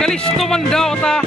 Kalisto man daw ta.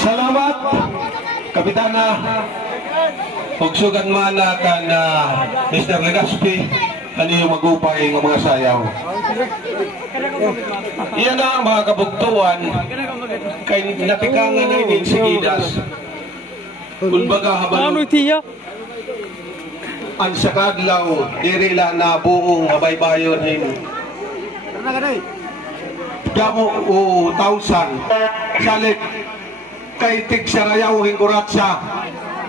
Salamat Kapitana Pagsugan mana kan Mr. Legaspi ano yung magupay ng mga sayaw. Iyan na ang mga kabugtuan kay natikangan na inin si Gidas. Kumbaga habang ang sakadlaw dirila na buong habaybayon Gamo o tausan salit kay tigsarayaw hingkuratsa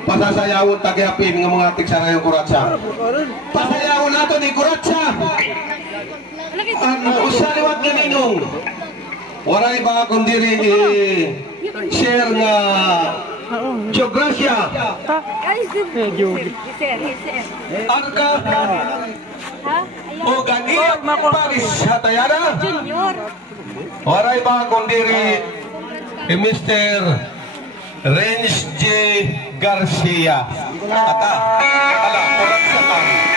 pasasayawon tagyapin ng mga tigsarayaw kuratsa pasayawon nato ni kuratsa ang usaliwat nga ninong waray ba kundiri share nga geografya arka o ganiyat Paris hatayana waray ba kundiri Mr. Renz J. Garcia. Ata, ala, kurang sa